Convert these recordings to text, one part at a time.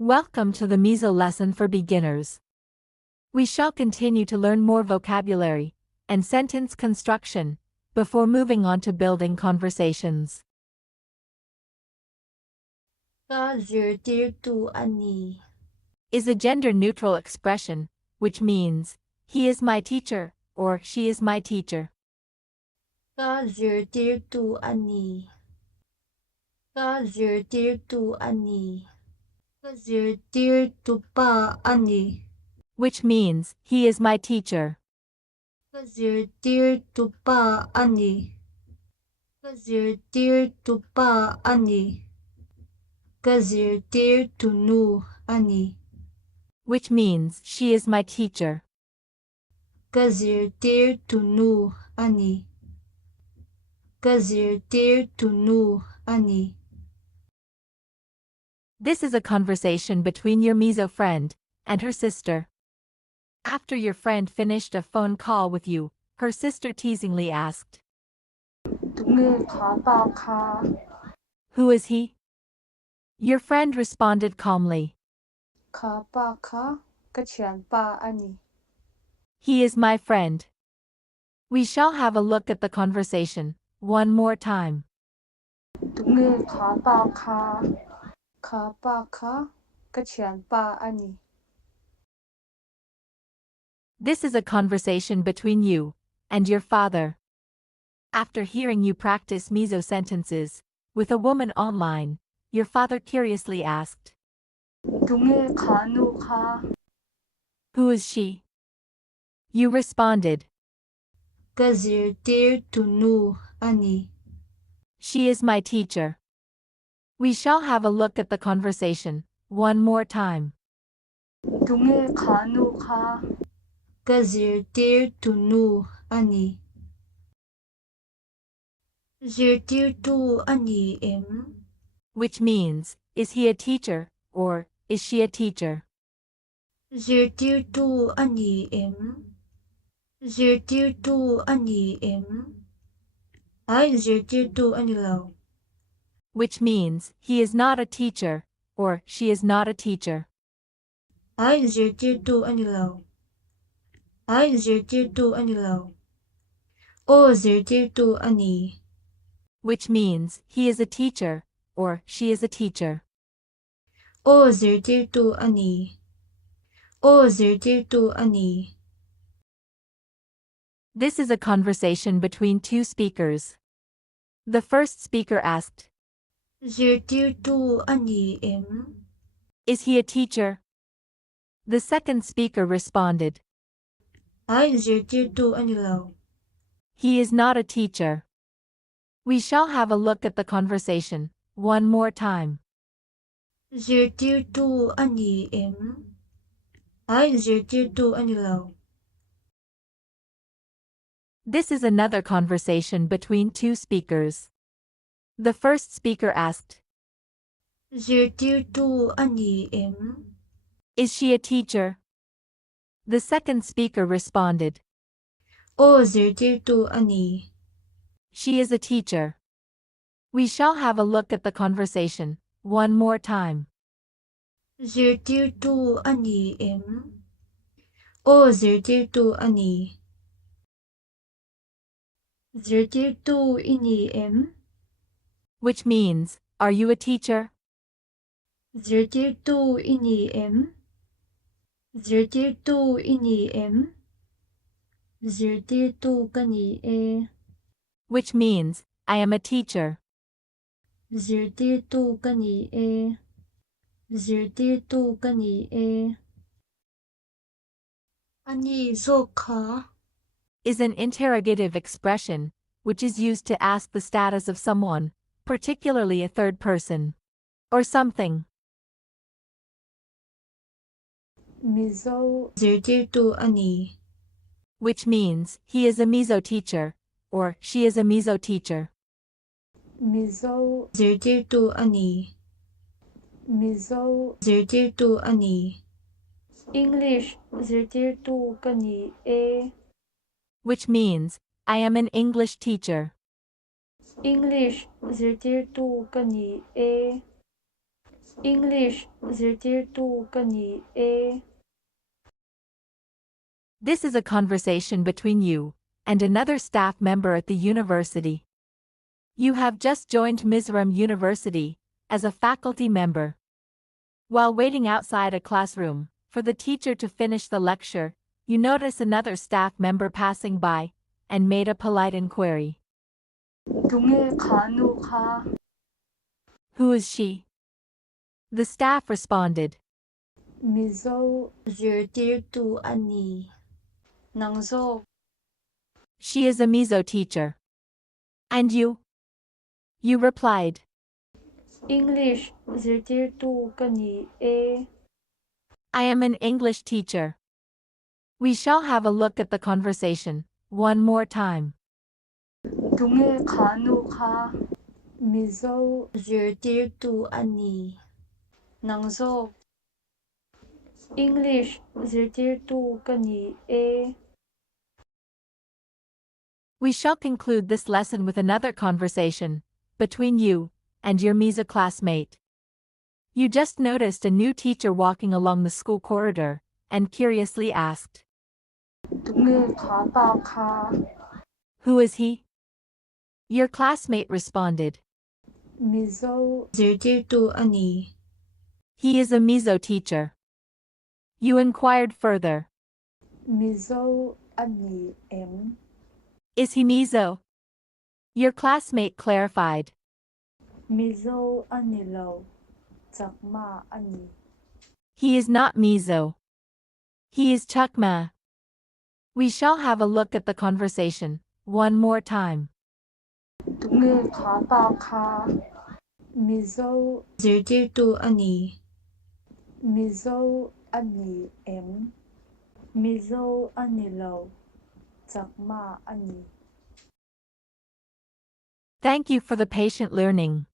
Welcome to the Mizo lesson for beginners. We shall continue to learn more vocabulary and sentence construction before moving on to building conversations. Ani Is a gender-neutral expression, which means, he is my teacher, or she is my teacher. Ani pa ani Which means, he is my teacher. pa ani pa ani nu ani Which means, she is my teacher. nu ani nu ani. This is a conversation between your Mizo friend and her sister. After your friend finished a phone call with you, her sister teasingly asked, "Who is he?" Your friend responded calmly, "He is my friend." We shall have a look at the conversation one more time. This is a conversation between you and your father. After hearing you practice Mizo sentences with a woman online, your father curiously asked, "Who is she?" You responded, nu ani "She is my teacher." We shall have a look at the conversation one more time. nu ani tu ani Which means, is he a teacher, or is she a teacher? tu ani tu ani ai tu ani lo Which means, he is not a teacher, or she is not a teacher. ai tu ani lo ai tu ani lo o tu ani Which means, he is a teacher, or she is a teacher. o tu ani o tu ani. This is a conversation between two speakers. The first speaker asked, tu ani "Is he a teacher?" The second speaker responded, ai tu ani lo "He is not a teacher." We shall have a look at the conversation one more time. tu ani ai tu ani lo This is another conversation between two speakers. The first speaker asked, tu ani "Is she a teacher?" The second speaker responded, o tu ani "She is a teacher." We shall have a look at the conversation one more time. tu ani o tu ani tu ini Which means, are you a teacher? tu ini tu ini tu kani Which means, I am a teacher. tu kani tu kani ani zoka Is an interrogative expression, which is used to ask the status of someone, particularly a third person, or something. Mizo tu ani Which means, he is a Mizo teacher, or she is a Mizo teacher. Mizo tu ani Mizo tu ani English tu kani Which means, I am an English teacher. English tu kani English zirtirtu kani e. This is a conversation between you and another staff member at the university. You have just joined Mizoram University as a faculty member. While waiting outside a classroom for the teacher to finish the lecture, you notice another staff member passing by and made a polite inquiry. Tunge khanu kha. Who is she? The staff responded. Mizo zirtirtu ani. Nangzo. She is a Mizo teacher. And you? You replied. English zirtirtu kani e. I am an English teacher. We shall have a look at the conversation one more time. Tunge khanu kha. Mizo zirtirtu ani. Nangzo. English zirtirtu kani e. We shall conclude this lesson with another conversation between you and your Mizo classmate. You just noticed a new teacher walking along the school corridor and curiously asked, Tunge kha pa kha. Who is he? Your classmate responded, Mizo zirtirtu ani. He is a Mizo teacher. You inquired further, Mizo ani em. Is he Mizo? Your classmate clarified, Mizo ani lo. Chakma ani. He is not Mizo. He is Chukma. We shall have a look at the conversation one more time. Tunge kha pa kha. Mizo zirtirtu ani. Mizo ani em. Mizo ani lo. Chakma ani. Thank you for the patient learning.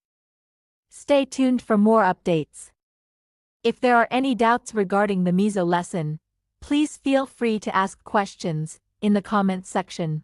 Stay tuned for more updates. If there are any doubts regarding the Mizo lesson, please feel free to ask questions in the comments section.